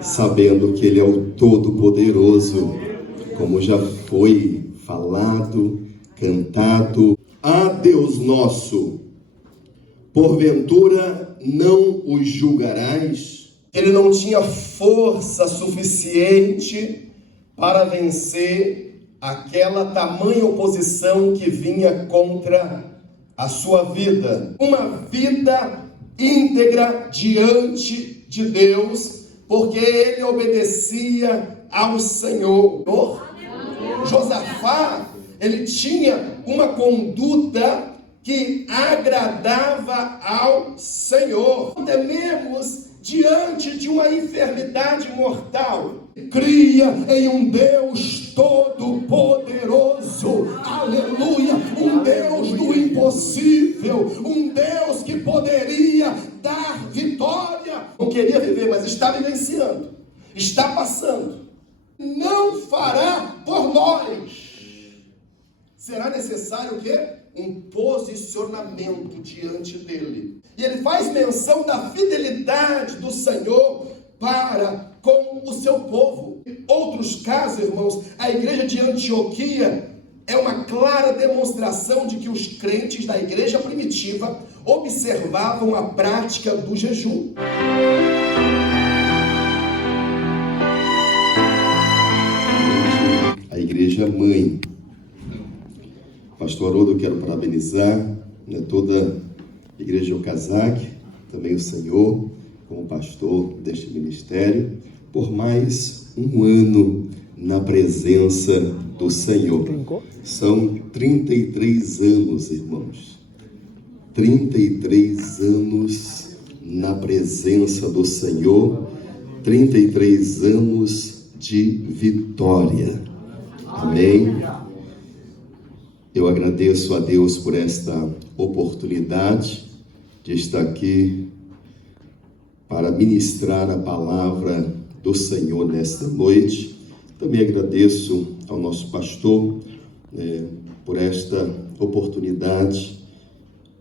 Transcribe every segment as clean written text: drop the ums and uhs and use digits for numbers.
sabendo que Ele é o Todo-Poderoso, como já foi falado, cantado. Ah, Deus nosso, porventura não os julgarás? Ele não tinha força suficiente para vencer aquela tamanha oposição que vinha contra a sua vida. Uma vida íntegra diante de Deus, porque ele obedecia ao Senhor. Josafá, ele tinha uma conduta que agradava ao Senhor. Tememos diante de uma enfermidade mortal. Cria em um Deus todo-poderoso, aleluia, um Deus do impossível, um Deus que poderia dar vitória. Não queria viver, mas está vivenciando, está passando. Não fará por nós. Será necessário o quê? Um posicionamento diante dele. E ele faz menção da fidelidade do Senhor para com o seu povo. Em outros casos, irmãos, a igreja de Antioquia é uma clara demonstração de que os crentes da igreja primitiva observavam a prática do jejum. A igreja mãe. Pastor Haroldo, eu quero parabenizar, toda a igreja Okazaki, também o senhor, como pastor deste ministério, por mais um ano na presença do Senhor. São 33 anos, irmãos. 33 anos na presença do Senhor, 33 anos de vitória. Amém? Eu agradeço a Deus por esta oportunidade de estar aqui para ministrar a palavra do Senhor nesta noite. Também agradeço ao nosso pastor por esta oportunidade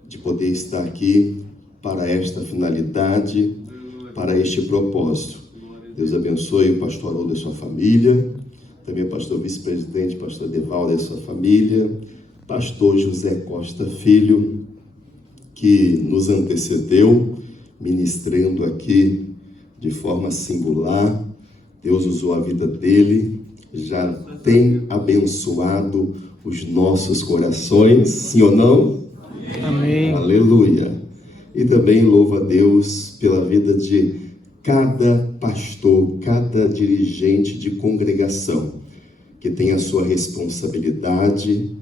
de poder estar aqui para esta finalidade, para este propósito. Deus abençoe o pastor Haroldo e a sua família, também o pastor vice-presidente, pastor Devaldo e a sua família, pastor José Costa Filho, que nos antecedeu, ministrando aqui de forma singular. Deus usou a vida dele, já tem abençoado os nossos corações, sim ou não? Amém. Aleluia. E também louvo a Deus pela vida de cada pastor, cada dirigente de congregação, que tem a sua responsabilidade,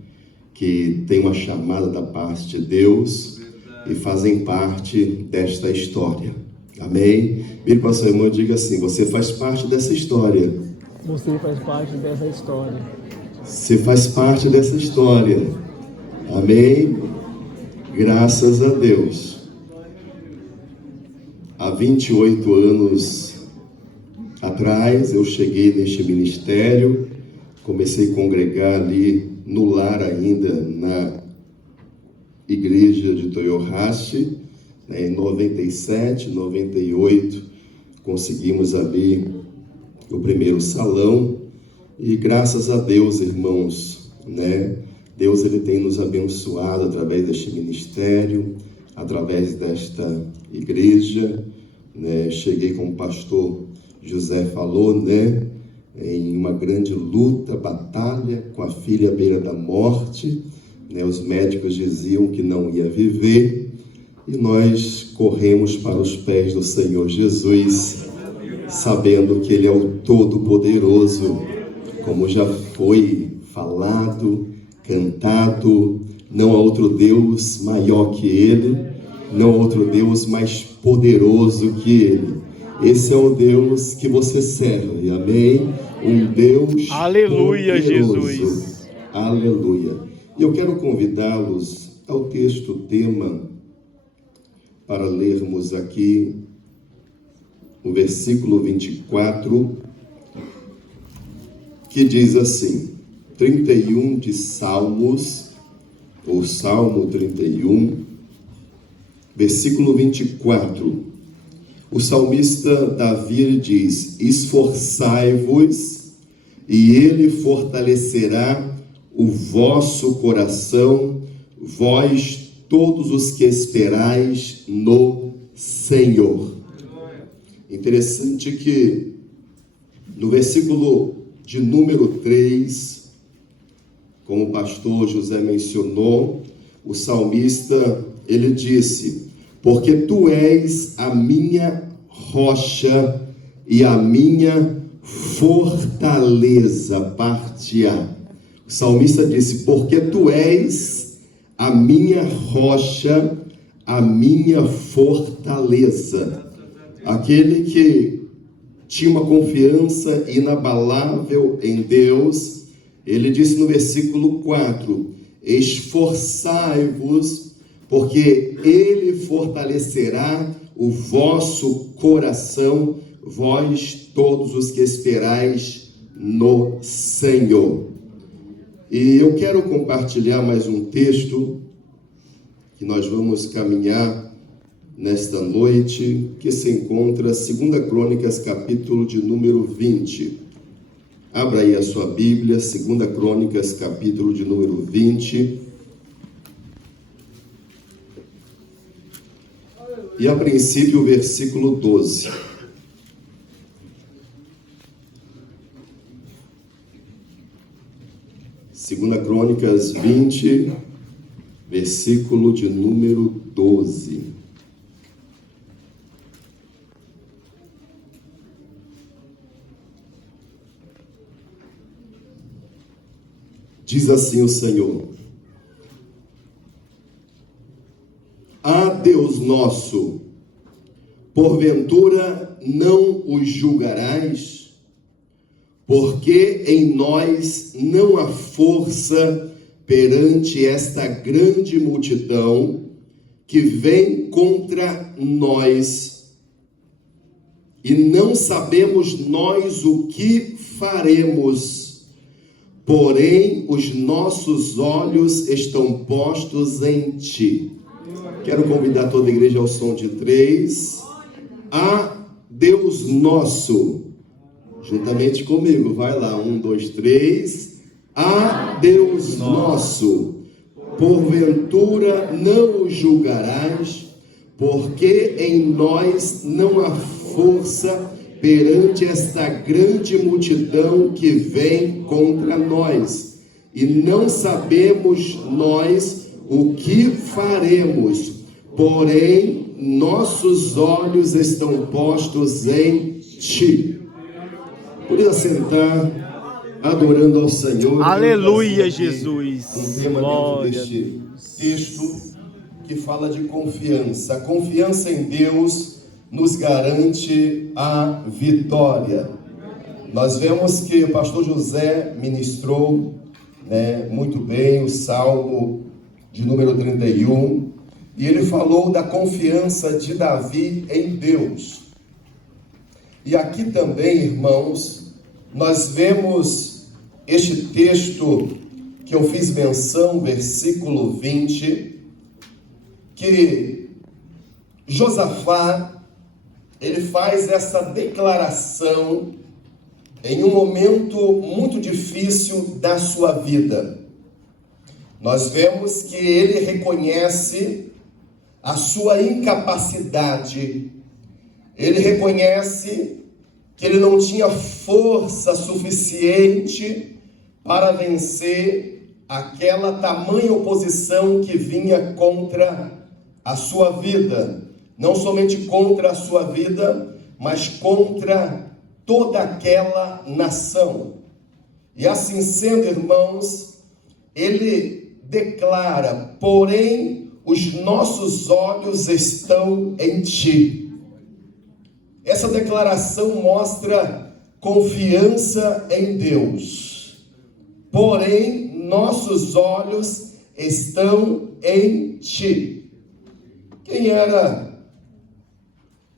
que tem uma chamada da parte de Deus e fazem parte desta história. Amém? Vire para o seu irmão e diga assim: você faz parte dessa história. Você faz parte dessa história. Você faz parte dessa história. Amém? Graças a Deus. Há 28 anos atrás eu cheguei neste ministério, comecei a congregar ali no lar ainda, na igreja de Toyohashi, em 97, 98, conseguimos ali o primeiro salão, e graças a Deus, irmãos, Deus ele tem nos abençoado através deste ministério, através desta igreja, Cheguei, como o pastor José falou, em uma grande luta, batalha, com a filha à beira da morte, os médicos diziam que não ia viver, e nós corremos para os pés do Senhor Jesus, sabendo que Ele é o Todo-Poderoso, como já foi falado, cantado. Não há outro Deus maior que Ele, não há outro Deus mais poderoso que Ele. Esse é o Deus que você serve, amém? Um Deus Aleluia, poderoso. Jesus. Aleluia. E eu quero convidá-los ao texto tema para lermos aqui o versículo 24, que diz assim, 31 de Salmos, ou Salmo 31, versículo 24. o salmista Davi diz: esforçai-vos e ele fortalecerá o vosso coração, vós todos os que esperais no Senhor. Interessante que no versículo de número 3, como o pastor José mencionou, o salmista, ele disse: porque tu és a minha rocha e a minha fortaleza, parte A. O salmista disse: porque tu és a minha rocha, a minha fortaleza. Aquele que tinha uma confiança inabalável em Deus, ele disse no versículo 4: esforçai-vos, porque ele fortalecerá o vosso coração, vós todos os que esperais no Senhor. E eu quero compartilhar mais um texto que nós vamos caminhar nesta noite, que se encontra 2 Crônicas, capítulo de número 20. Abra aí a sua Bíblia, 2 Crônicas, capítulo de número 20. E a princípio o versículo 12. Segunda Crônicas 20, versículo de número 12. Diz assim o Senhor: ah, Deus nosso, porventura não os julgarás? Porque em nós não há força perante esta grande multidão que vem contra nós, e não sabemos nós o que faremos. Porém, os nossos olhos estão postos em ti. Quero convidar toda a igreja ao som de 3. Ah, Deus nosso, juntamente comigo, vai lá, 1, 2, 3. Ah, Deus nosso, porventura não o julgarás, porque em nós não há força perante esta grande multidão que vem contra nós, e não sabemos nós o que faremos, porém nossos olhos estão postos em ti. Por isso, sentar, adorando ao Senhor. Aleluia, Jesus. Um tema dentro deste texto que fala de confiança. A confiança em Deus nos garante a vitória. Nós vemos que o pastor José ministrou, muito bem o Salmo de número 31, e ele falou da confiança de Davi em Deus. E aqui também, irmãos, nós vemos este texto que eu fiz menção, versículo 20, que Josafá, ele faz essa declaração em um momento muito difícil da sua vida. Nós vemos que ele reconhece a sua incapacidade, ele reconhece que ele não tinha força suficiente para vencer aquela tamanha oposição que vinha contra a sua vida. Não somente contra a sua vida, mas contra toda aquela nação. E assim sendo, irmãos, ele declara: porém, os nossos olhos estão em ti. Essa declaração mostra confiança em Deus. Porém, nossos olhos estão em ti. Quem era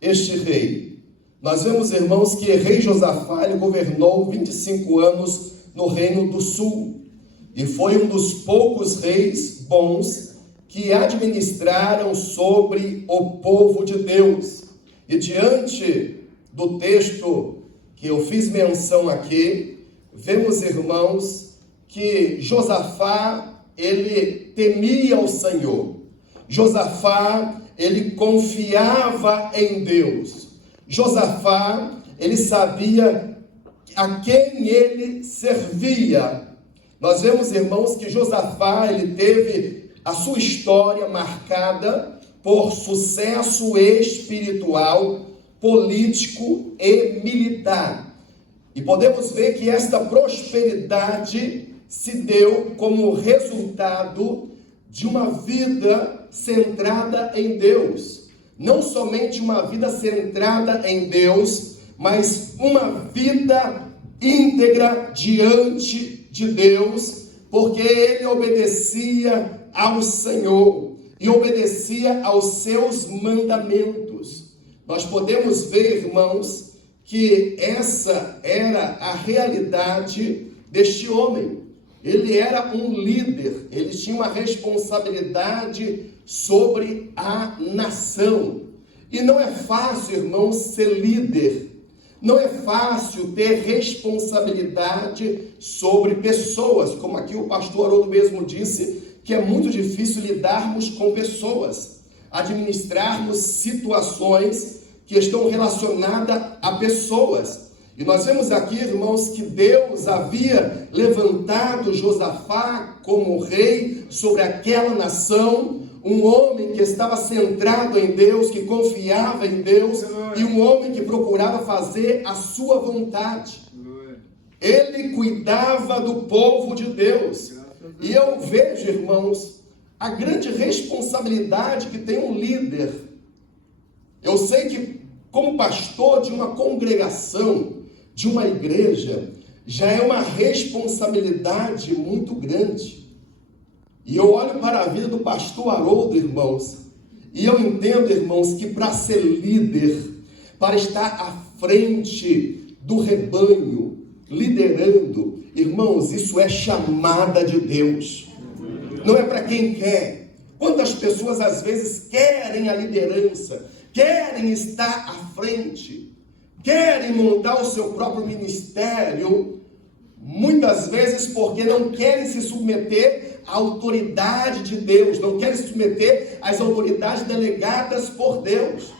este rei? Nós vemos, irmãos, que rei Josafá, ele governou 25 anos no Reino do Sul, e foi um dos poucos reis bons que administraram sobre o povo de Deus. E diante do texto que eu fiz menção aqui, vemos, irmãos, que Josafá, ele temia o Senhor. Josafá, ele confiava em Deus. Josafá, ele sabia a quem ele servia. Nós vemos, irmãos, que Josafá, ele teve a sua história marcada por sucesso espiritual, político e militar. E podemos ver que esta prosperidade se deu como resultado de uma vida centrada em Deus. Não somente uma vida centrada em Deus, mas uma vida íntegra diante de Deus, porque ele obedecia ao Senhor e obedecia aos seus mandamentos. Nós podemos ver, irmãos, que essa era a realidade deste homem. Ele era um líder, ele tinha uma responsabilidade sobre a nação. E não é fácil, irmãos, ser líder. Não é fácil ter responsabilidade sobre pessoas, como aqui o pastor Haroldo mesmo disse, que é muito difícil lidarmos com pessoas, administrarmos situações que estão relacionadas a pessoas. E nós vemos aqui, irmãos, que Deus havia levantado Josafá como rei sobre aquela nação, um homem que estava centrado em Deus, que confiava em Deus, e um homem que procurava fazer a sua vontade. Ele cuidava do povo de Deus. E eu vejo, irmãos, a grande responsabilidade que tem um líder. Eu sei que, como pastor de uma congregação, de uma igreja, já é uma responsabilidade muito grande. E eu olho para a vida do pastor Haroldo, irmãos, e eu entendo, irmãos, que para ser líder, para estar à frente do rebanho, liderando, irmãos, isso é chamada de Deus. Não é para quem quer. Quantas pessoas às vezes querem a liderança, querem estar à frente, querem montar o seu próprio ministério, muitas vezes porque não querem se submeter à autoridade de Deus, não querem se submeter às autoridades delegadas por Deus.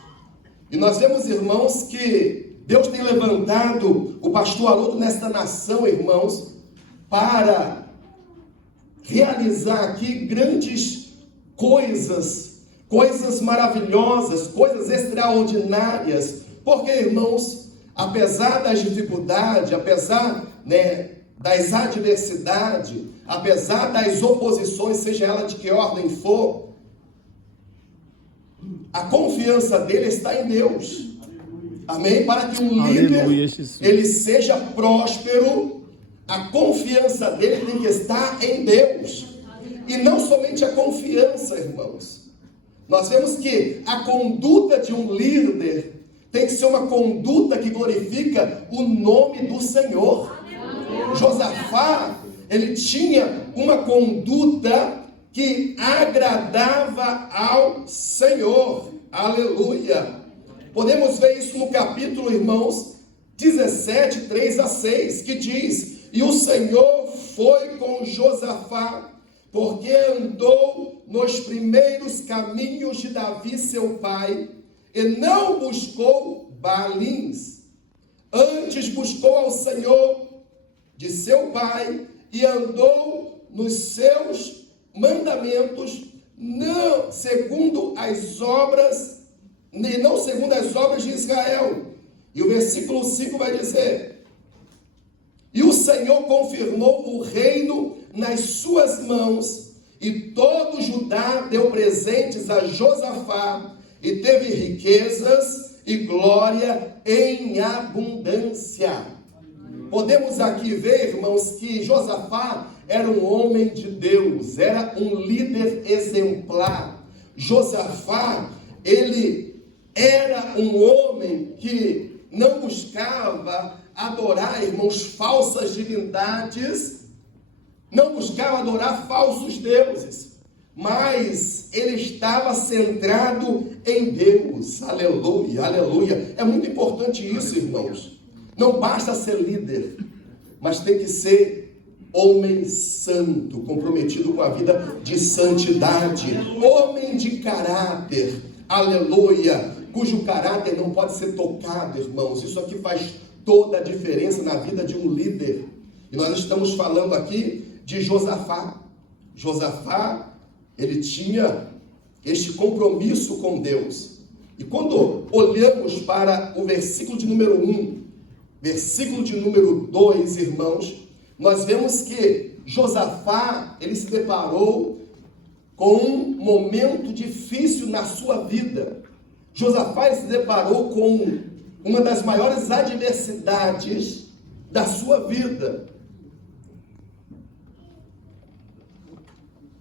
E nós vemos, irmãos, que Deus tem levantado o pastor Haroldo nesta nação, irmãos, para realizar aqui grandes coisas maravilhosas, coisas extraordinárias. Porque, irmãos, apesar das dificuldades, apesar, das adversidades, apesar das oposições, seja ela de que ordem for, a confiança dele está em Deus. Amém? Para que um líder, ele seja próspero, a confiança dele tem que estar em Deus. E não somente a confiança, irmãos. Nós vemos que a conduta de um líder tem que ser uma conduta que glorifica o nome do Senhor. Josafá, ele tinha uma conduta que agradava ao Senhor. Aleluia! Podemos ver isso no capítulo, irmãos, 17, 3 a 6, que diz: e o Senhor foi com Josafá, porque andou nos primeiros caminhos de Davi, seu pai, e não buscou Baalins. Antes buscou ao Senhor de seu pai e andou nos seus mandamentos, não segundo as obras de Israel. E o versículo 5 vai dizer: e o Senhor confirmou o reino nas suas mãos, e todo Judá deu presentes a Josafá, e teve riquezas e glória em abundância. Podemos aqui ver, irmãos, que Josafá era um homem de Deus, era um líder exemplar. Josafá, ele era um homem que não buscava adorar, irmãos, falsas divindades, não buscava adorar falsos deuses, mas ele estava centrado em Deus. Aleluia, aleluia. É muito importante isso, irmãos. Não basta ser líder, mas tem que ser homem santo, comprometido com a vida de santidade, homem de caráter, aleluia, cujo caráter não pode ser tocado, irmãos. Isso aqui faz toda a diferença na vida de um líder. E nós estamos falando aqui de Josafá. Josafá, ele tinha este compromisso com Deus. E quando olhamos para o versículo de número 1, versículo de número 2, irmãos, nós vemos que Josafá, ele se deparou com um momento difícil na sua vida. Josafá se deparou com uma das maiores adversidades da sua vida.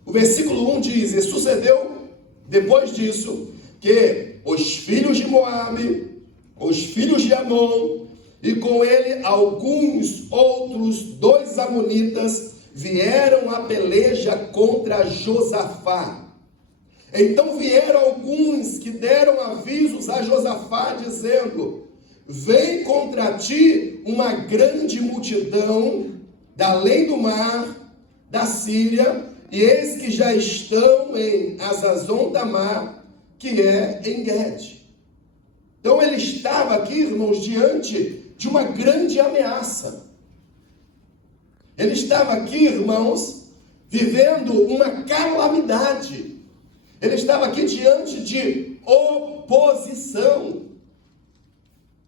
O versículo 1 diz: e sucedeu depois disso que os filhos de Moabe, os filhos de Amon, e com ele alguns outros 2 amonitas vieram à peleja contra Josafá. Então vieram alguns que deram avisos a Josafá, dizendo: vem contra ti uma grande multidão da além do mar, da Síria, e eis que já estão em Hazazon Tamar, que é em Gede. Então ele estava aqui, irmãos, diante de uma grande ameaça. Ele estava aqui, irmãos, vivendo uma calamidade. Ele estava aqui diante de oposição.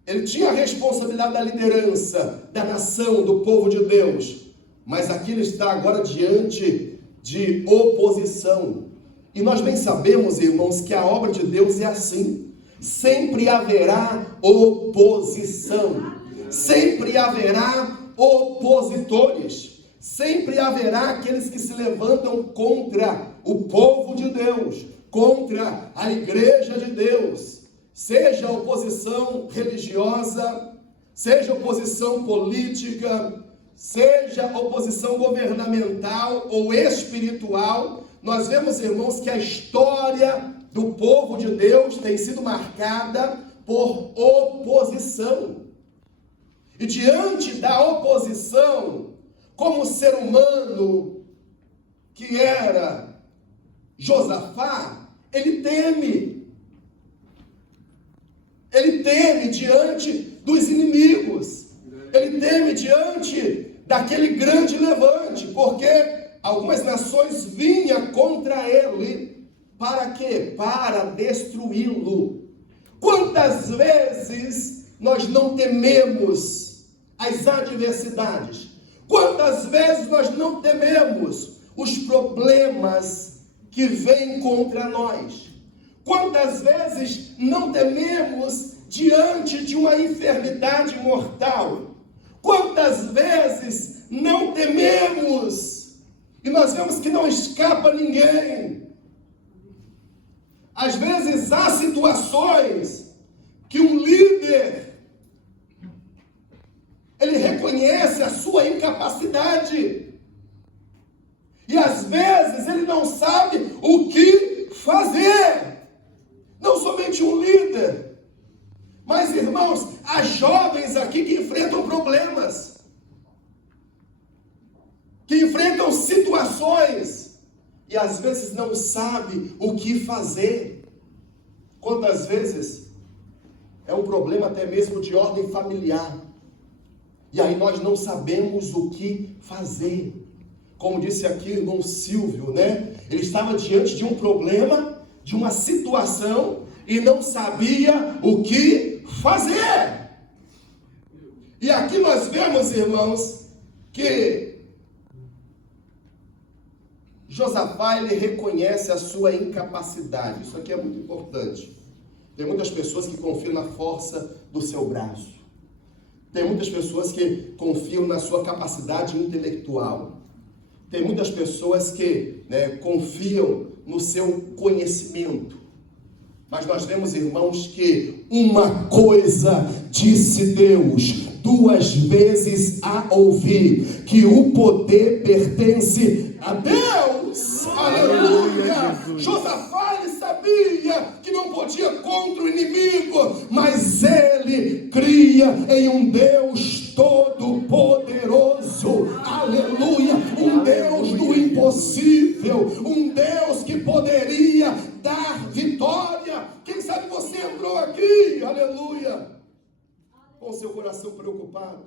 Ele tinha a responsabilidade da liderança, da nação, do povo de Deus. Mas aqui ele está agora diante de oposição. E nós bem sabemos, irmãos, que a obra de Deus é assim. Sempre haverá oposição. Sempre haverá opositores. Sempre haverá aqueles que se levantam contra o povo de Deus, contra a igreja de Deus. Seja oposição religiosa, seja oposição política, seja oposição governamental ou espiritual. Nós vemos, irmãos, que a história do povo de Deus tem sido marcada por oposição. E diante da oposição, como ser humano que era Josafá, ele teme. Ele teme diante dos inimigos. Ele teme diante daquele grande levante, porque algumas nações vinham contra ele. Para quê? Para destruí-lo. Quantas vezes nós não tememos as adversidades? Quantas vezes nós não tememos os problemas que vêm contra nós? Quantas vezes não tememos diante de uma enfermidade mortal? Quantas vezes não tememos? E nós vemos que não escapa ninguém. Às vezes há situações que um líder ele reconhece a sua incapacidade. E às vezes ele não sabe o que fazer. Não somente um líder, mas, irmãos, há jovens aqui que enfrentam problemas, que enfrentam situações, e às vezes não sabe o que fazer. Quantas vezes é um problema até mesmo de ordem familiar, e aí nós não sabemos o que fazer. Como disse aqui o irmão Silvio, né? Ele estava diante de um problema, de uma situação, e não sabia o que fazer. E aqui nós vemos, irmãos, que Josafá, ele reconhece a sua incapacidade. Isso aqui é muito importante. Tem muitas pessoas que confiam na força do seu braço. Tem muitas pessoas que confiam na sua capacidade intelectual. Tem muitas pessoas que confiam no seu conhecimento. Mas nós vemos, irmãos, que uma coisa disse Deus: duas vezes a ouvir que o poder pertence a Deus. Aleluia! Josafá, ele sabia que não podia contra o inimigo, mas ele cria em um Deus todo-poderoso. Aleluia! Um Deus do impossível, um Deus que poderia dar vitória. Quem sabe você entrou aqui, aleluia, com seu coração preocupado,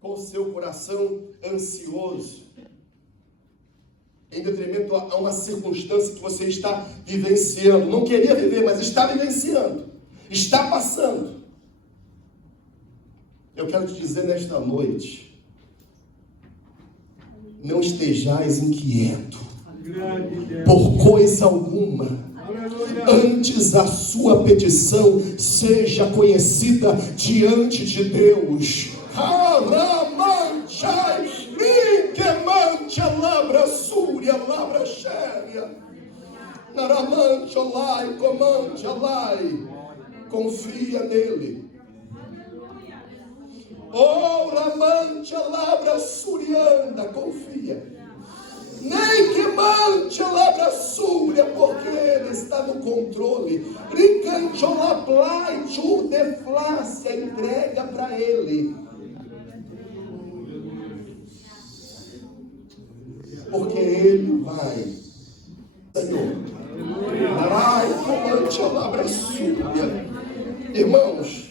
com seu coração ansioso, em detrimento a uma circunstância que você está vivenciando. Não queria viver, mas está vivenciando, está passando. Eu quero te dizer nesta noite: não estejais inquieto por coisa alguma, antes a sua petição seja conhecida diante de Deus. Confia nele. Oh, Ramante, Labra Surianda, confia. Nem que mante a Labra Súria, porque ele está no controle. Ricanchola Plai, Deflácia, entrega para ele. Porque ele vai, Senhor. Ai, comante a Labra Súria. Irmãos,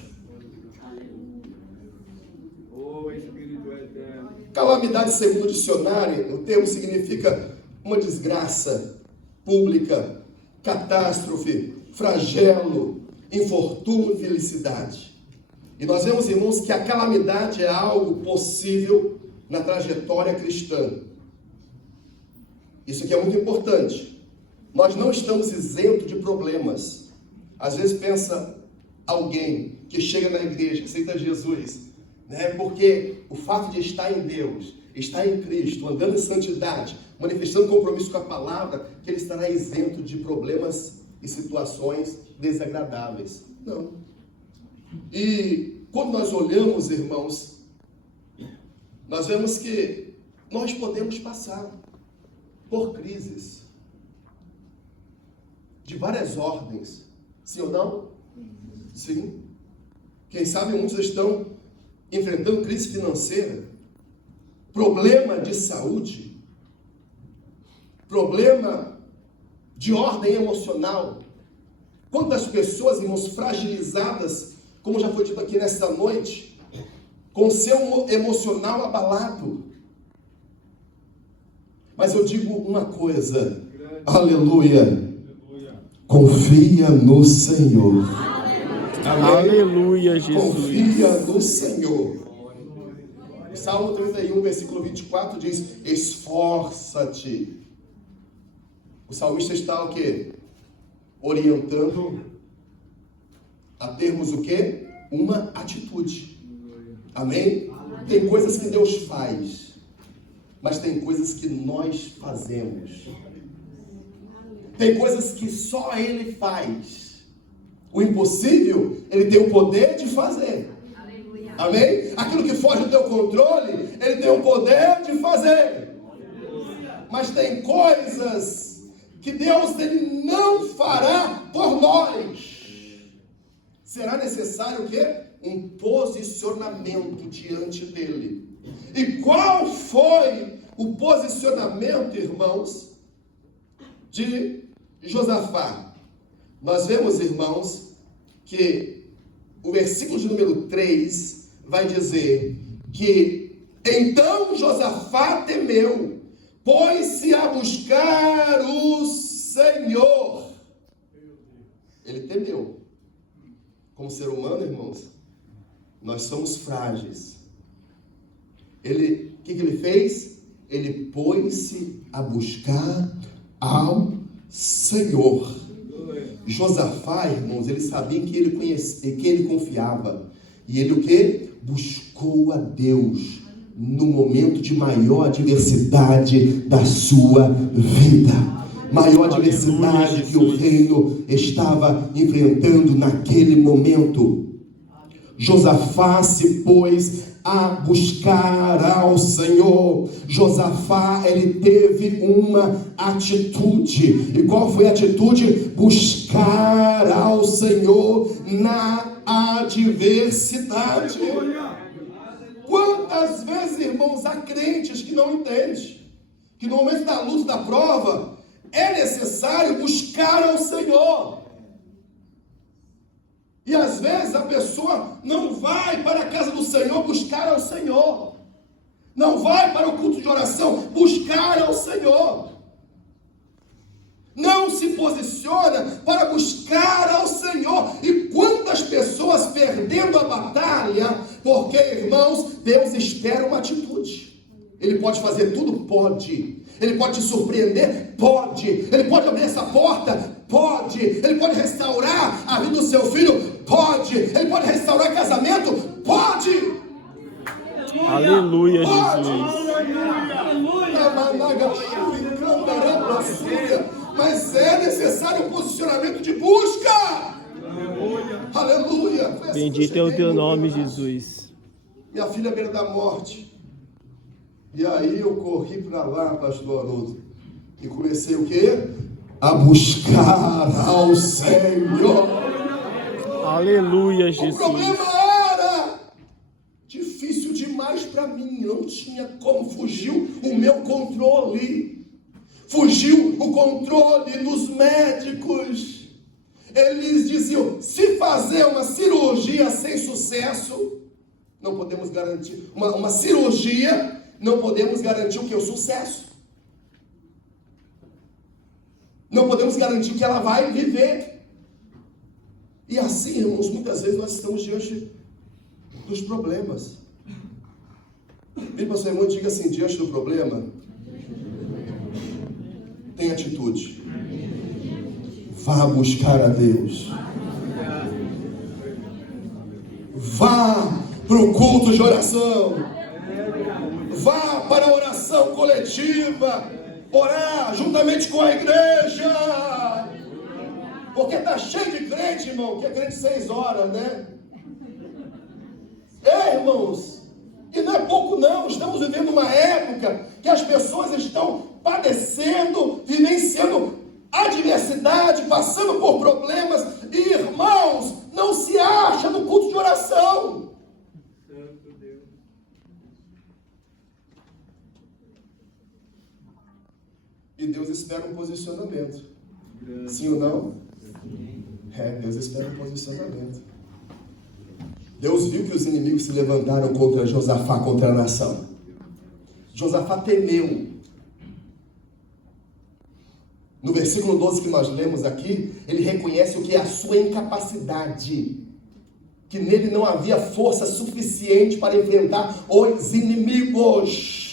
calamidade, segundo o dicionário, o termo significa uma desgraça pública, catástrofe, flagelo, infortúnio, infelicidade. E nós vemos, irmãos, que a calamidade é algo possível na trajetória cristã. Isso aqui é muito importante. Nós não estamos isentos de problemas. Às vezes pensa alguém que chega na igreja, que aceita Jesus, porque o fato de estar em Deus, estar em Cristo, andando em santidade, manifestando compromisso com a palavra, que ele estará isento de problemas e situações desagradáveis. Não. E quando nós olhamos, irmãos, nós vemos que nós podemos passar por crises de várias ordens. Sim ou não? Sim. Quem sabe muitos estão enfrentando crise financeira, problema de saúde, problema de ordem emocional. Quantas pessoas, irmãos, fragilizadas, como já foi dito aqui nesta noite, com seu emocional abalado. Mas eu digo uma coisa, aleluia, confia no Senhor. Amém? Aleluia, Jesus. Confia no Senhor. Salmo 31, versículo 24 diz: esforça-te. O salmista está o quê? Orientando a termos o quê? Uma atitude. Amém? Tem coisas que Deus faz, mas tem coisas que nós fazemos. Tem coisas que só Ele faz. O impossível, Ele tem o poder de fazer. Aleluia. Amém? Aquilo que foge do teu controle, Ele tem o poder de fazer. Aleluia. Mas tem coisas que Deus ele não fará por nós. Será necessário o quê? Um posicionamento diante dEle. E qual foi o posicionamento, irmãos, de Josafá? Nós vemos, irmãos, que o versículo de número 3 vai dizer que então Josafá temeu, pôs-se a buscar o Senhor. Ele temeu. Como ser humano, irmãos, nós somos frágeis. O que ele fez? Ele pôs-se a buscar ao Senhor. Josafá, irmãos, ele sabia que ele conhecia, que ele confiava. E ele o quê? Buscou a Deus no momento de maior adversidade da sua vida. Maior adversidade que o reino estava enfrentando naquele momento. Josafá se pôs a buscar ao Senhor. Josafá, ele teve uma atitude. E qual foi a atitude? Buscar ao Senhor na adversidade. Quantas vezes, irmãos, há crentes que não entendem que no momento da luta, da prova, é necessário buscar ao Senhor. E às vezes a pessoa não vai para a casa do Senhor buscar ao Senhor. Não vai para o culto de oração buscar ao Senhor. Não se posiciona para buscar ao Senhor. E quantas pessoas perdendo a batalha, porque, irmãos, Deus espera uma atitude. Ele pode fazer tudo? Pode. Ele pode te surpreender? Pode. Ele pode abrir essa porta? Pode. Ele pode restaurar a vida do seu filho? Pode. Ele pode restaurar casamento? Pode. Aleluia, Jesus. Mas é necessário um posicionamento de busca. Aleluia. Bendito é o teu nome, Jesus. Minha filha beira da morte. E aí eu corri para lá, pastor Haroldo, e comecei o quê? A buscar ao Senhor. Aleluia, Jesus. O problema era difícil demais para mim, não tinha como, fugiu o meu controle, fugiu o controle dos médicos. Eles diziam, se fazer uma cirurgia sem sucesso, não podemos garantir, uma cirurgia, não podemos garantir o que? O sucesso. Não podemos garantir que ela vai viver. E assim, irmãos, muitas vezes nós estamos diante dos problemas. Vem para o seu irmão e diga assim, diante do problema, tem atitude. Vá buscar a Deus. Vá para o culto de oração. Vá para a oração coletiva, orar juntamente com a igreja, porque está cheio de crente, irmão, que é crente 6 horas, né? Irmãos, e não é pouco não, estamos vivendo uma época que as pessoas estão padecendo, vivenciando adversidade, passando por problemas, e irmãos, não se acha no culto de oração. E Deus espera um posicionamento. Sim ou não? Deus espera um posicionamento. Deus viu que os inimigos se levantaram contra Josafá, contra a nação. Josafá temeu. No versículo 12 que nós lemos aqui, ele reconhece o que é a sua incapacidade. Que nele não havia força suficiente para enfrentar os inimigos.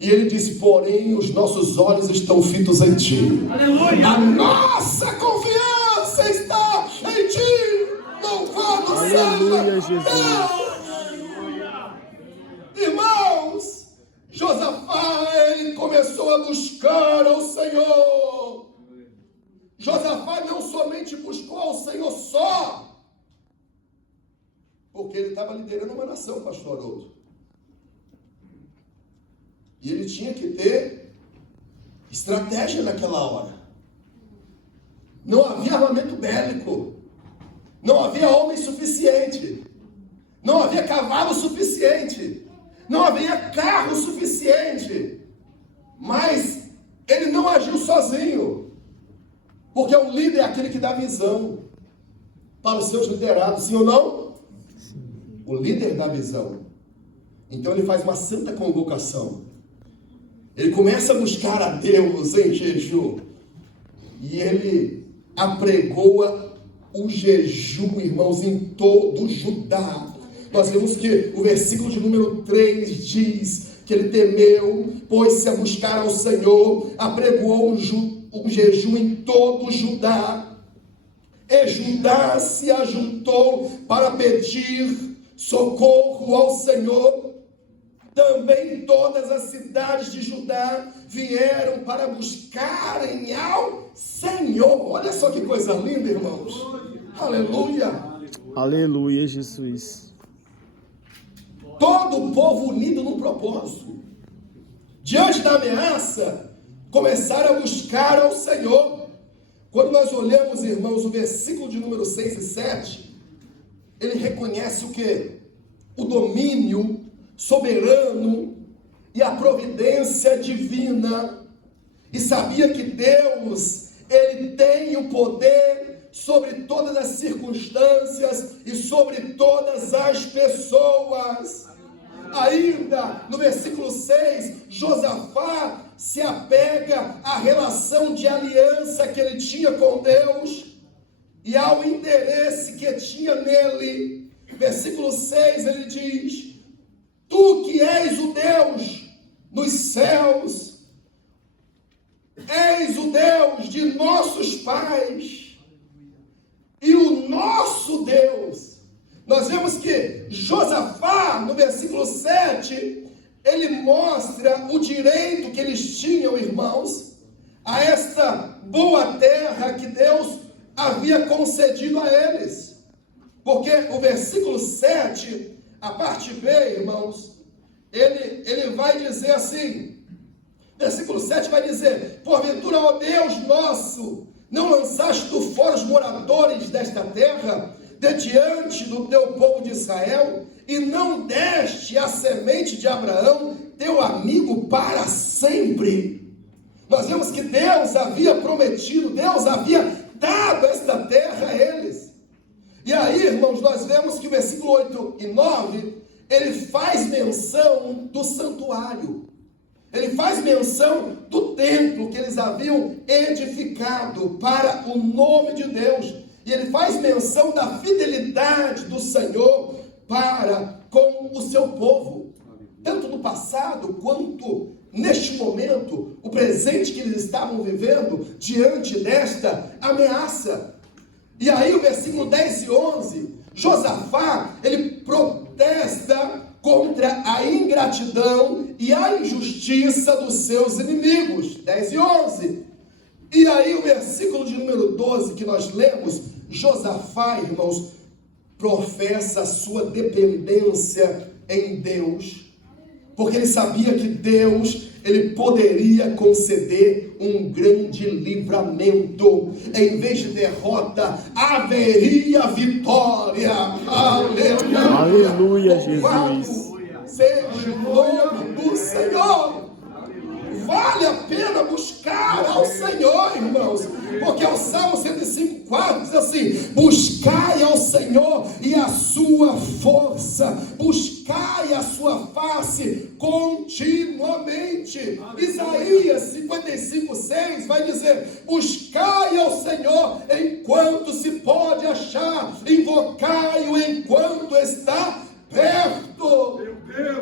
E ele disse, porém, os nossos olhos estão fitos em ti. Aleluia. A nossa confiança está em ti. Louvado Aleluia, seja Deus. Irmãos, Josafá, ele começou a buscar ao Senhor. Josafá não somente buscou ao Senhor só, porque ele estava liderando uma nação, pastor Haroldo. E ele tinha que ter estratégia naquela hora. Não havia armamento bélico. Não havia homem suficiente. Não havia cavalo suficiente. Não havia carro suficiente. Mas ele não agiu sozinho. Porque um líder é aquele que dá visão para os seus liderados, sim ou não? O líder dá visão. Então ele faz uma santa convocação. Ele começa a buscar a Deus em jejum. E ele apregoa o jejum, irmãos, em todo Judá. Nós vemos que o versículo de número 3 diz que ele temeu, pôs-se a buscar ao Senhor, apregoou um jejum em todo Judá. E Judá se ajuntou para pedir socorro ao Senhor. Também todas as cidades de Judá vieram para buscarem ao Senhor. Olha só que coisa linda, irmãos. Aleluia. Aleluia, Jesus. Todo o povo unido num propósito. Diante da ameaça, começaram a buscar ao Senhor. Quando nós olhamos, irmãos, o versículo de número 6 e 7, ele reconhece o quê? O domínio soberano e a providência divina. E sabia que Deus, ele tem o poder sobre todas as circunstâncias e sobre todas as pessoas. Ainda no versículo 6, Josafá se apega à relação de aliança que ele tinha com Deus e ao interesse que tinha nele. Versículo 6, ele diz: tu que és o Deus nos céus, és o Deus de nossos pais e o nosso Deus. Nós vemos que Josafá, no versículo 7, ele mostra o direito que eles tinham, irmãos, a esta boa terra que Deus havia concedido a eles. Porque o versículo 7, a parte B, irmãos, ele vai dizer assim, versículo 7 vai dizer: porventura, ó Deus nosso, não lançaste tu fora os moradores desta terra, de diante do teu povo de Israel, e não deste a semente de Abraão, teu amigo, para sempre. Nós vemos que Deus havia prometido, Deus havia dado esta terra a eles. E aí, irmãos, nós vemos que o versículo 8 e 9, ele faz menção do santuário. Ele faz menção do templo que eles haviam edificado para o nome de Deus. E ele faz menção da fidelidade do Senhor para com o seu povo. Tanto no passado quanto neste momento, o presente que eles estavam vivendo diante desta ameaça. E aí o versículo 10 e 11, Josafá, ele protesta contra a ingratidão e a injustiça dos seus inimigos. 10 e 11. E aí o versículo de número 12 que nós lemos, Josafá, irmãos, professa a sua dependência em Deus, porque ele sabia que Deus, ele poderia conceder um grande livramento. Em vez de derrota, haveria vitória. Aleluia. Aleluia, Jesus. Seja o nome do Senhor. Vale a pena buscar ao Senhor, irmãos, porque o Salmo 105:4 diz assim: buscai ao Senhor e a sua força, buscai a sua face continuamente. Isaías 55:6 vai dizer: buscai ao Senhor enquanto se pode achar, invocai-o enquanto está perto.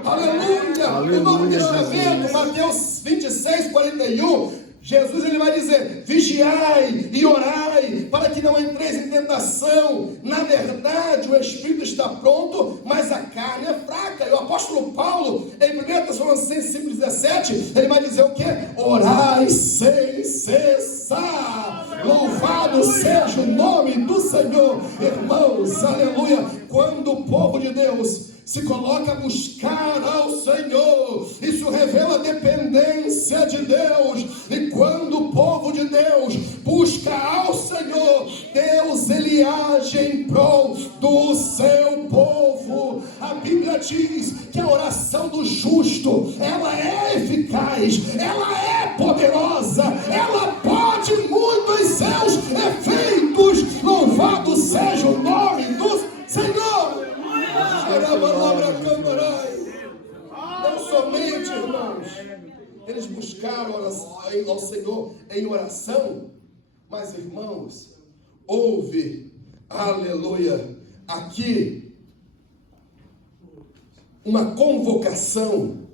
Aleluia. Aleluia. O Novo Testamento, Mateus 26:41, Jesus ele vai dizer: vigiai e orai para que não entreis em tentação. Na verdade, o espírito está pronto, mas a carne é fraca. E o apóstolo Paulo, em 1 Tessalonicenses 5:17, ele vai dizer o quê? Orai sem cessar. Louvado seja o nome do Senhor. Irmãos, aleluia. Quando o povo de Deus se coloca a buscar ao Senhor, isso revela a dependência de Deus. E quando o povo de Deus busca ao Senhor, Deus ele age em prol do seu povo. A Bíblia diz que a oração do justo, ela é eficaz, ela é poderosa, ela pode muitos seus efeitos. Louvado seja o nome do Senhor. Não somente, irmãos, eles buscaram ao Senhor em oração, mas, irmãos, houve, aleluia, aqui uma convocação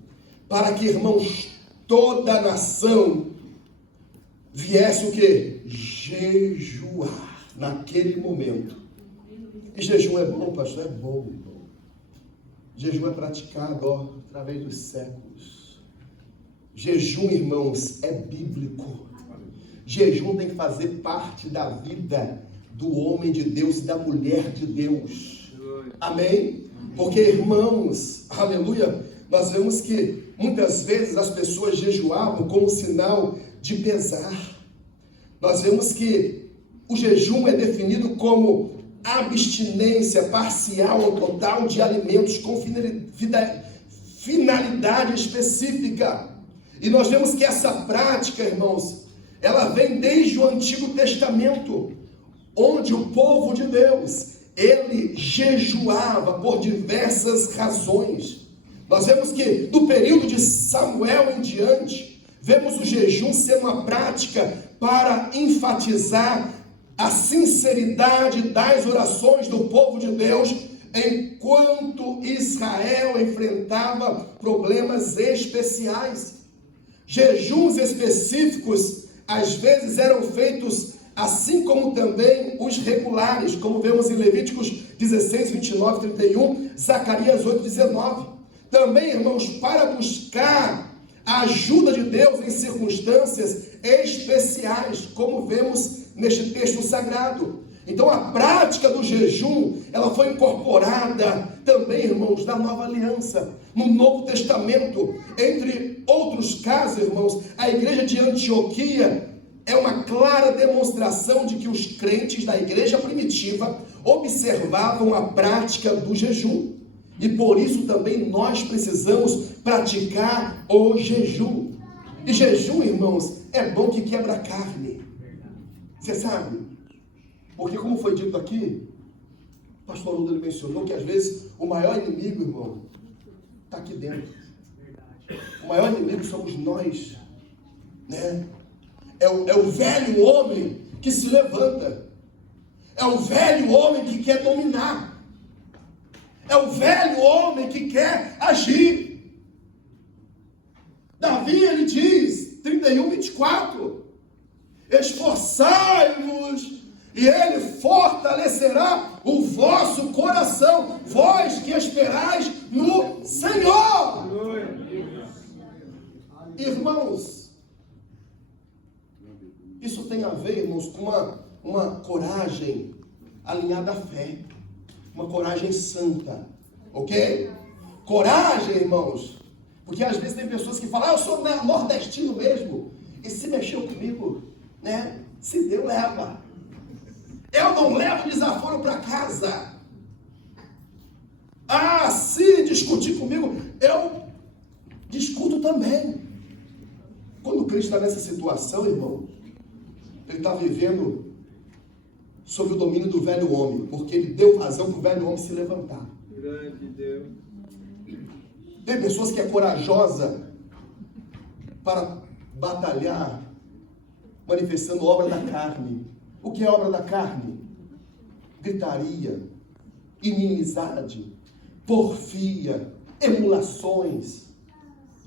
para que, irmãos, toda a nação viesse o quê? Jejuar naquele momento. E jejum é bom, pastor? É bom, irmão. Jejum é praticado, através dos séculos. Jejum, irmãos, é bíblico. Jejum tem que fazer parte da vida do homem de Deus e da mulher de Deus. Amém? Porque, irmãos, aleluia, nós vemos que muitas vezes as pessoas jejuavam como sinal de pesar. Nós vemos que o jejum é definido como abstinência parcial ou total de alimentos com finalidade específica. E nós vemos que essa prática, irmãos, ela vem desde o Antigo Testamento, onde o povo de Deus, ele jejuava por diversas razões. Nós vemos que do período de Samuel em diante, vemos o jejum ser uma prática para enfatizar a sinceridade das orações do povo de Deus, enquanto Israel enfrentava problemas especiais. Jejuns específicos, às vezes, eram feitos assim como também os regulares, como vemos em Levíticos 16, 29, 31, Zacarias 8, 19. Também, irmãos, para buscar a ajuda de Deus em circunstâncias especiais, como vemos neste texto sagrado. Então a prática do jejum, ela foi incorporada também, irmãos, na Nova Aliança, no Novo Testamento. Entre outros casos, irmãos, a igreja de Antioquia é uma clara demonstração de que os crentes da igreja primitiva observavam a prática do jejum. E por isso também nós precisamos praticar o jejum. E jejum, irmãos, é bom que quebra a carne. Você sabe? Porque como foi dito aqui, o pastor Ludo mencionou que às vezes o maior inimigo, irmão, está aqui dentro. O maior inimigo somos nós, né? É o velho homem que se levanta. É o velho homem que quer dominar. É o velho homem que quer agir. Davi, ele diz, 31, 24, esforçai-vos e ele fortalecerá o vosso coração, vós que esperais no Senhor. Irmãos, isso tem a ver, irmãos, com uma coragem alinhada à fé, uma coragem santa, ok? Coragem, irmãos, porque às vezes tem pessoas que falam, eu sou nordestino mesmo, e se mexeu comigo, né? Se deu, leva. Eu não levo desaforo para casa. Ah, se discutir comigo, eu discuto também. Quando o crente está nessa situação, irmão, ele está vivendo sob o domínio do velho homem, porque ele deu razão para o velho homem se levantar. Grande Deus. Tem pessoas que é corajosa para batalhar, manifestando obra da carne. O que é obra da carne? Gritaria, inimizade, porfia, emulações,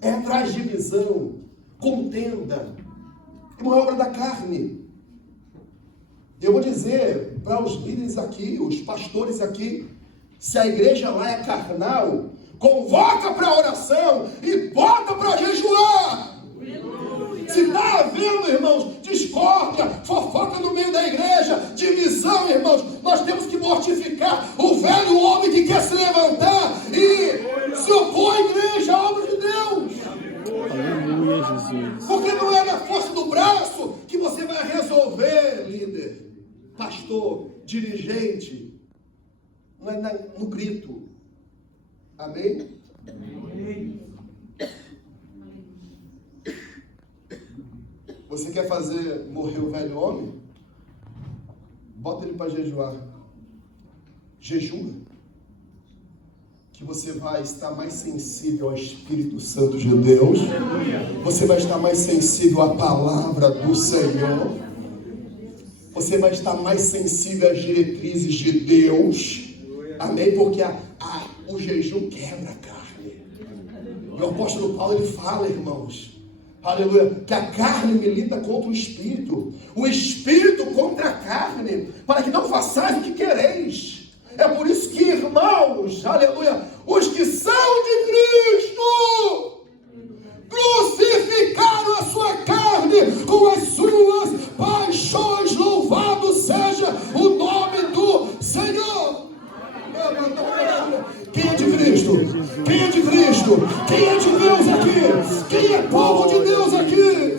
traz divisão, contenda. É uma obra da carne. Eu vou dizer para os líderes aqui, os pastores aqui, se a igreja lá é carnal, convoca para a oração e bota para jejuar. Se está havendo, irmãos, discórdia, fofoca no meio da igreja, divisão, irmãos, nós temos que mortificar o velho homem que quer se levantar e se opor à igreja, à obra de Deus. Aleluia, Jesus. Porque não é na força do braço que você vai resolver, líder, pastor, dirigente. Não é no grito. Amém? Amém. Você quer fazer morrer o velho homem? Bota ele para jejuar. Jejua. Que você vai estar mais sensível ao Espírito Santo de Deus. Você vai estar mais sensível à palavra do Senhor. Você vai estar mais sensível às diretrizes de Deus. Amém? Porque o jejum quebra a carne. E o apóstolo Paulo, ele fala, irmãos, aleluia, que a carne milita contra o espírito contra a carne, para que não façais o que quereis. É por isso que, irmãos, aleluia, os que são de Cristo crucificaram a sua carne com as suas paixões. Louvado seja o nome Cristo? Quem é de Deus aqui? Quem é povo de Deus aqui?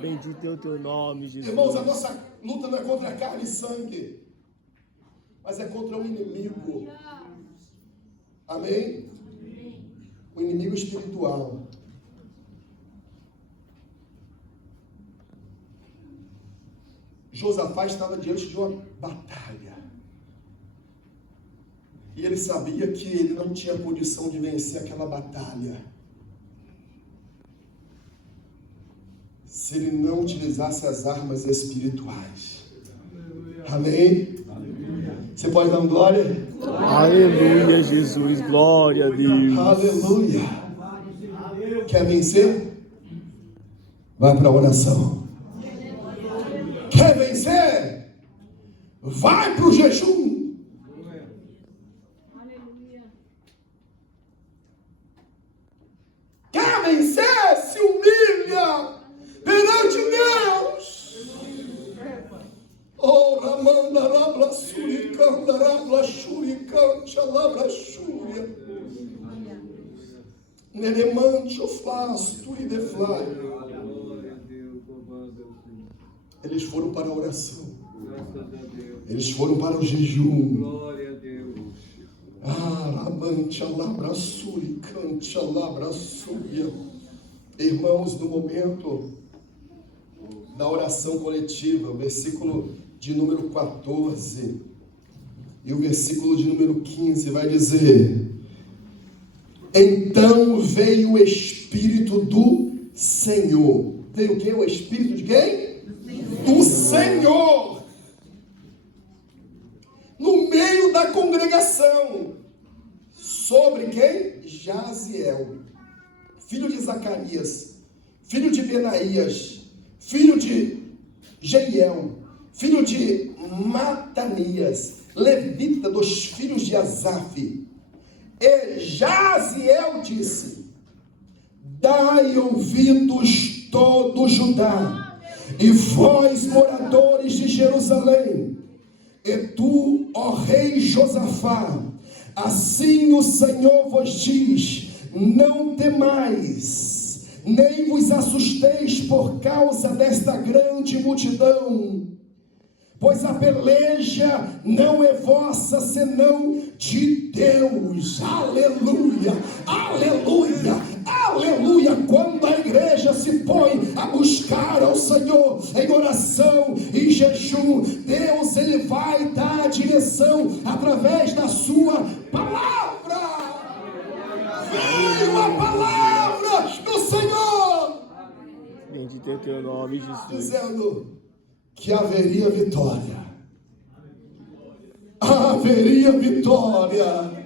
Bendito é o teu nome, Jesus. Irmãos, a nossa luta não é contra a carne e sangue, mas é contra o inimigo. Amém? O inimigo espiritual. Josafá estava diante de uma batalha. E ele sabia que ele não tinha condição de vencer aquela batalha se ele não utilizasse as armas espirituais. Amém? Você pode dar uma glória? Aleluia, Jesus. Glória a Deus. Aleluia. Quer vencer? Vai para a oração. Quer vencer? Vai para o jejum. Quer vencer? Se humilha perante Deus. Oh, Ramandarabla Suricandarabla Shuricantalabra Shuria. Neremancho Flasto e Deflai. Eles foram para a oração. Eles foram para o jejum. Glória a Deus. Irmãos, no momento da oração coletiva, o versículo de número 14 e o versículo de número 15 vai dizer: então veio o Espírito do Senhor. Veio o quê? O Espírito de quem? Do Senhor. No meio da congregação. Sobre quem? Jaziel, filho de Zacarias, filho de Benaías, filho de Jeiel, filho de Matanias, levita dos filhos de Asaf. E Jaziel disse: dai ouvidos todo Judá, e vós, moradores de Jerusalém, e tu, ó rei Josafá, assim o Senhor vos diz: não temais, nem vos assusteis por causa desta grande multidão, pois a peleja não é vossa, senão de Deus. Aleluia, aleluia, aleluia. Quando a igreja se põe a buscar ao Senhor em oração e jejum, Deus, ele vai dar a direção através da sua palavra. Veio a palavra do Senhor, Bendito é o teu nome, Jesus. dizendo que haveria vitória. Haveria vitória.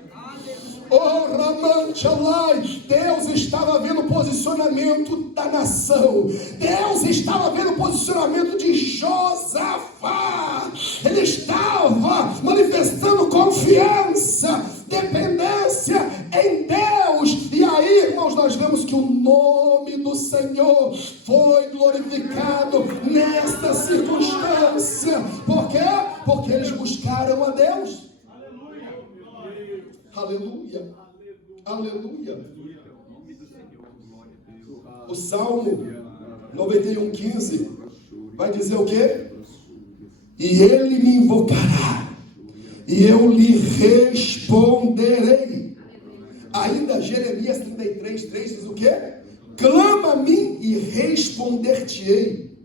Oh, Ramantalai, Deus estava vendo o posicionamento da nação. Deus estava vendo o posicionamento de Josafá. Ele estava manifestando confiança, dependência em Deus. E aí, irmãos, nós vemos que o nome do Senhor foi glorificado nesta circunstância. Por quê? Porque eles buscaram a Deus. Aleluia, aleluia. O Salmo 91:15 vai dizer o quê? E ele me invocará, e eu lhe responderei. Ainda Jeremias 33:3 diz o quê? Clama a mim e responder-te-ei,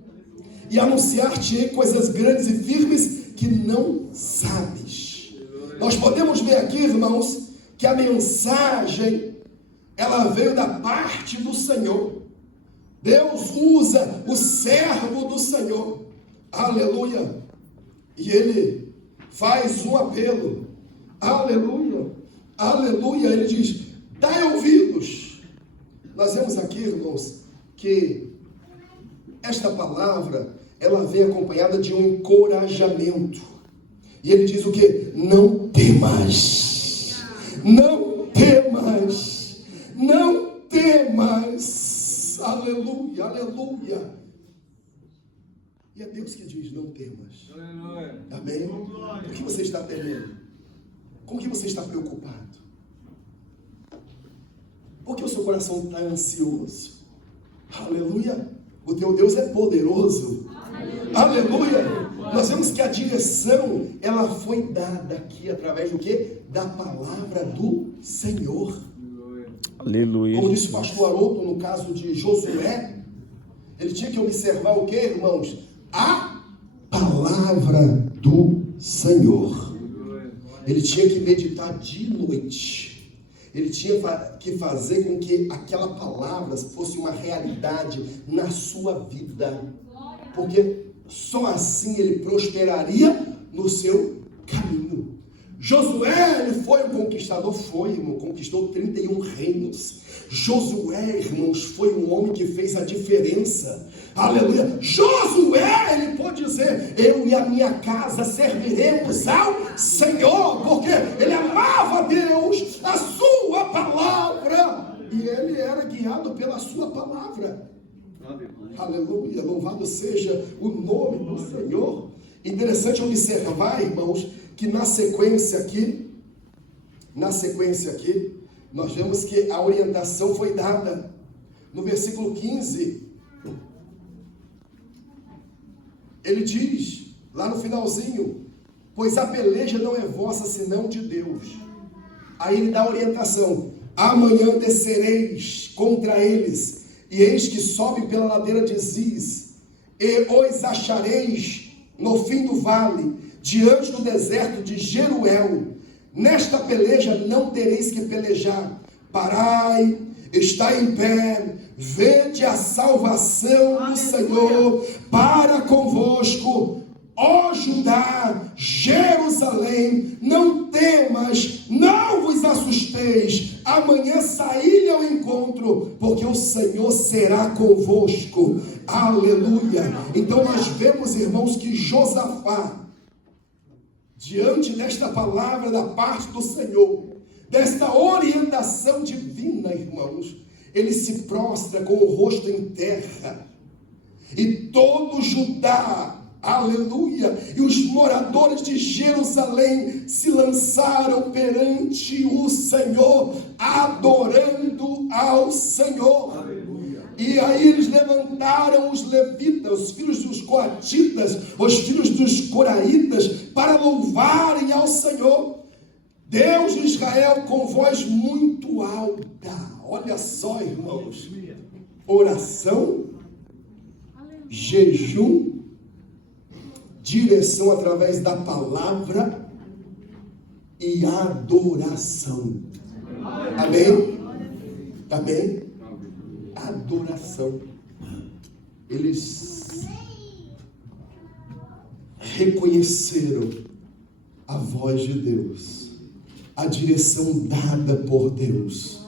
e anunciar-te-ei coisas grandes e firmes que não sabes. Nós podemos ver aqui, irmãos, que a mensagem, ela veio da parte do Senhor. Deus usa o servo do Senhor. Aleluia. E ele faz um apelo. Aleluia. Aleluia. Ele diz: dai ouvidos. Nós vemos aqui, irmãos, que esta palavra, ela vem acompanhada de um encorajamento. E ele diz o quê? Não temas, não temas, não temas. Aleluia, aleluia. E é Deus que diz: não temas. Amém? Por que você está temendo? Como que você está preocupado? Por que o seu coração está ansioso? Aleluia! O teu Deus é poderoso. Aleluia! Nós vemos que a direção, ela foi dada aqui através do quê? Da palavra do Senhor. Aleluia. Como disse o pastor Haroldo no caso de Josué, ele tinha que observar o quê, irmãos? A palavra do Senhor. Ele tinha que meditar de noite. Ele tinha que fazer com que aquela palavra fosse uma realidade na sua vida. Porque só assim ele prosperaria no seu caminho. Josué, ele foi um conquistador, irmão, conquistou 31 reinos. Josué, irmãos, foi um homem que fez a diferença. Aleluia. Josué, ele pode dizer: eu e a minha casa serviremos ao Senhor, porque ele amava Deus, a sua palavra, e ele era guiado pela sua palavra. Aleluia, louvado seja o nome do Senhor. Interessante observar, irmãos, que na sequência aqui, nós vemos que a orientação foi dada. No versículo 15, ele diz, lá no finalzinho: pois a peleja não é vossa, senão de Deus. Aí ele dá a orientação: amanhã descereis contra eles, e eis que sobem pela ladeira de Ziz, e os achareis no fim do vale, diante do deserto de Jeruel. Nesta peleja não tereis que pelejar. Parai, está em pé, vede a salvação do Senhor para convosco, ó Judá, Jerusalém. Não temas, não vos assusteis. Amanhã saí ao encontro, porque o Senhor será convosco. Aleluia. Então nós vemos, irmãos, que Josafá, diante desta palavra da parte do Senhor, desta orientação divina, irmãos, ele se prostra com o rosto em terra, e todo Judá, aleluia, e os moradores de Jerusalém se lançaram perante o Senhor, adorando ao Senhor. Aleluia. E aí eles levantaram os levitas, os filhos dos coatitas, os filhos dos coraitas, para louvarem ao Senhor, Deus de Israel, com voz muito alta. Olha só, irmãos, oração, jejum, direção através da palavra e adoração. Amém? Amém? Adoração. Eles reconheceram a voz de Deus, a direção dada por Deus,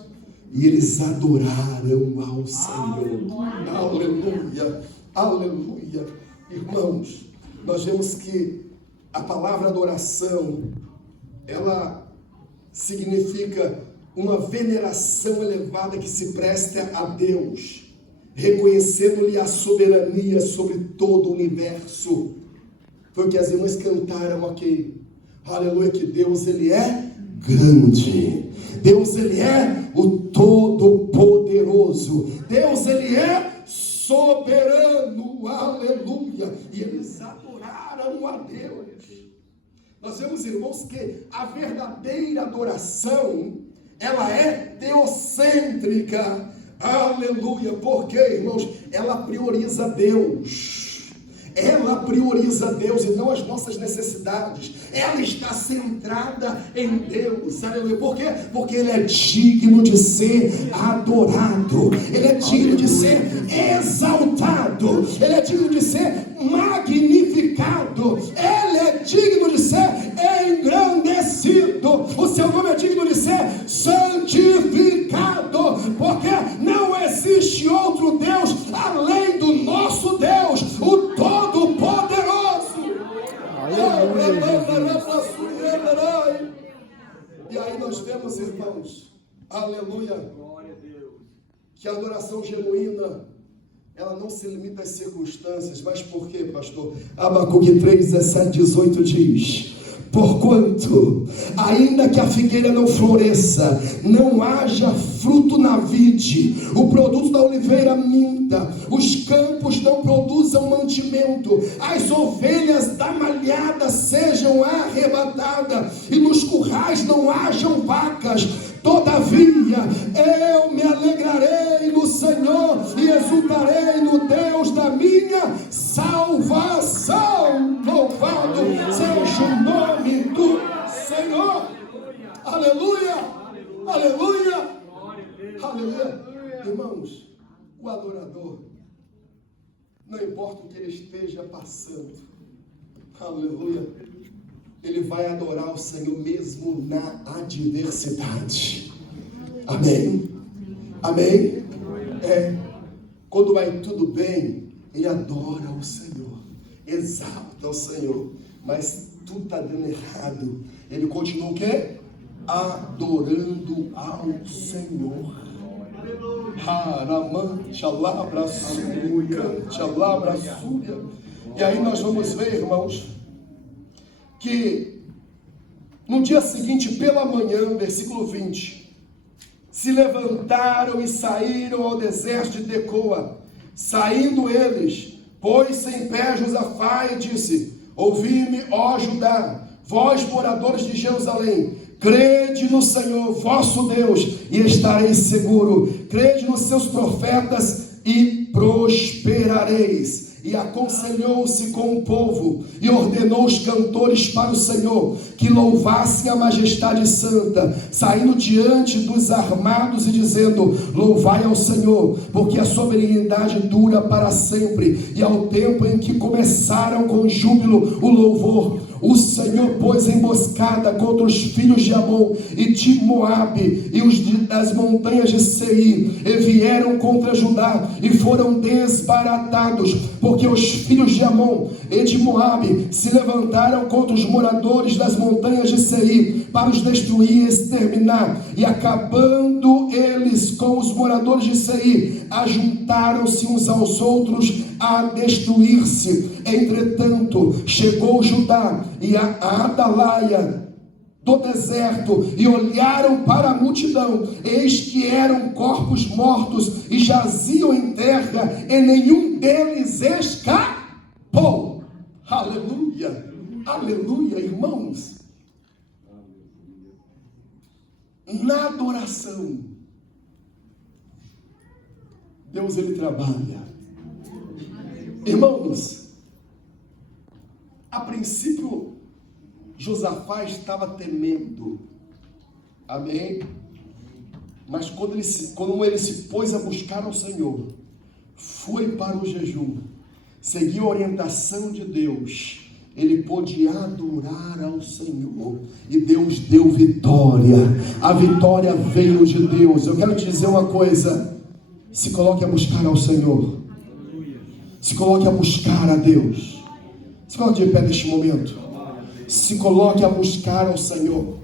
e eles adoraram ao Senhor. Aleluia, aleluia. Irmãos, nós vemos que a palavra adoração, ela significa uma veneração elevada que se presta a Deus, reconhecendo-lhe a soberania sobre todo o universo. Foi o que as irmãs cantaram aqui. Aleluia, que Deus, ele é grande. Deus, ele é o Todo-Poderoso. Deus, ele é soberano. Aleluia. E eles adoraram a Deus. Nós vemos, irmãos, que a verdadeira adoração, ela é teocêntrica. Aleluia. Porque, irmãos, ela prioriza Deus. Ela prioriza Deus e não as nossas necessidades. Ela está centrada em Deus. Aleluia. Por quê? Porque Ele é digno de ser adorado. Ele é digno de ser exaltado. Ele é digno de ser magnificado. Ele é digno de ser engrandecido. O seu nome é digno de ser santificado. Porque não existe outro Deus além do nosso Deus, o Todo-Poderoso. E aí nós vemos, irmãos, aleluia, que a adoração genuína, ela não se limita às circunstâncias. Mas por quê, pastor? Abacuque 3, 17, 18 diz: Porquanto, ainda que a figueira não floresça, não haja fruto na vide, o produto da oliveira minta, os campos não produzam mantimento, as ovelhas da malhada sejam arrebatadas, e nos currais não hajam vacas, todavia eu me alegrarei no Senhor e exultarei no Deus da minha salvação. Louvado seja o nome do Senhor. Aleluia, aleluia, aleluia. Irmãos, o adorador, não importa o que ele esteja passando, aleluia, ele vai adorar o Senhor mesmo na adversidade. Amém? Amém? Quando vai tudo bem, ele adora o Senhor, exalta o Senhor. Mas tudo está dando errado, ele continua o quê? Adorando ao Senhor. E aí nós vamos ver, irmãos, que no dia seguinte, pela manhã, versículo 20, se levantaram e saíram ao deserto de Tecoa. Saindo eles, pôs-se em pé Josafá e disse: ouvi-me, ó Judá, vós moradores de Jerusalém, crede no Senhor vosso Deus e estareis seguro, crede nos seus profetas e prosperareis. E aconselhou-se com o povo e ordenou os cantores para o Senhor que louvassem a majestade santa, saindo diante dos armados e dizendo: louvai ao Senhor, porque a sua benignidade dura para sempre, e ao tempo em que começaram com júbilo o louvor, o Senhor pôs emboscada contra os filhos de Amon e de Moabe e os das montanhas de Seir, e vieram contra Judá e foram desbaratados, porque os filhos de Amon e de Moabe se levantaram contra os moradores das montanhas de Seir para os destruir e exterminar. E acabando eles com os moradores de Seir, ajuntaram-se uns aos outros a destruir-se. Entretanto, chegou Judá e a Adalaia do deserto, e olharam para a multidão, eis que eram corpos mortos, e jaziam em terra, e nenhum deles escapou. Aleluia, aleluia, irmãos. Na adoração, Deus, ele trabalha. Irmãos, a princípio Josafá estava temendo, amém? Mas quando ele se pôs a buscar ao Senhor, foi para o jejum, seguiu a orientação de Deus, ele pôde adorar ao Senhor, e Deus deu vitória. A vitória veio de Deus. Eu quero te dizer uma coisa: se coloque a buscar ao Senhor, se coloque a buscar a Deus. Se coloque de pé neste momento. Se coloque a buscar ao Senhor.